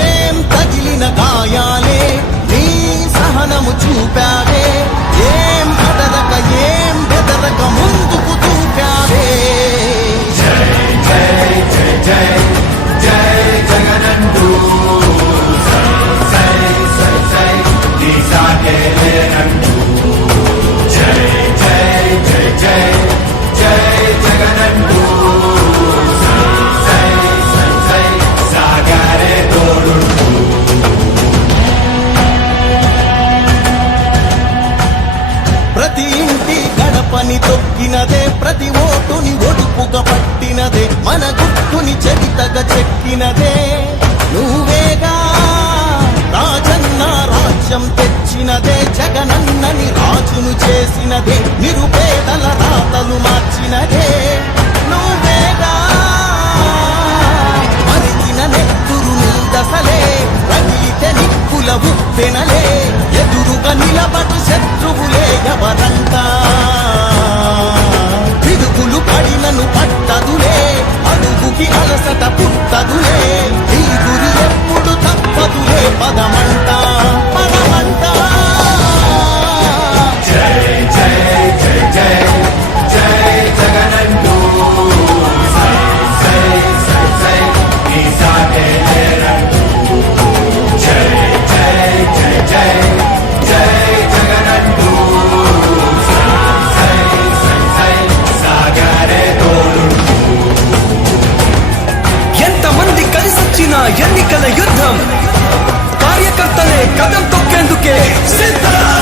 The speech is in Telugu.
ఏం తగిలిన గాయాలే నీ సహనము చూపావే, ఏం బెదరక ఏం బెదరక ముందుకు చూపావే. జై జై జై జై జై జగనంటూ సై సై సై నీ సాగే లేనంటూ. జై జై జై జై జై జగనంటూ సై సై సై సాగారే తోడుంటూ. ప్రతి ఇంటి గడపని తొక్కినదే, ప్రతి ఓటుని ఒడుపుగా పట్టినదే, మన గుట్టుని చరితగా చెక్కినదే నువ్వేగా. రాజన్న రాజ్యం తెచ్చినదే, జగనన్నని రాజును చేసినదే, నిరుపేదల రాతలు మార్చినదే నువ్వేగా. మరిగిన నెత్తురు నీ దశలే, రగిలితే నిప్పుల ఉప్పెనలే, ఎదురుగా నిలబడు శత్రువులే ఎవరంట. పిడుగులు పడినను పట్టదులే, అడుగుకి అలసట పుట్టదులే, ఈ గురి ఎప్పుడు తప్పదులే, పదమంట పదమంట. జై జై జై జై జై జగనంటూ సై సై సై సై నీ సాగే లేనంటూ. జై జై జై జై జై జగనంటూ సై సై సై సై సాగారే తోడుంటూ. ఎంతమంది కలిసొచ్చిన ఎన్నికల యుద్ధం, కార్యకర్తలే కదం తొక్కేందుకే సిద్ధం.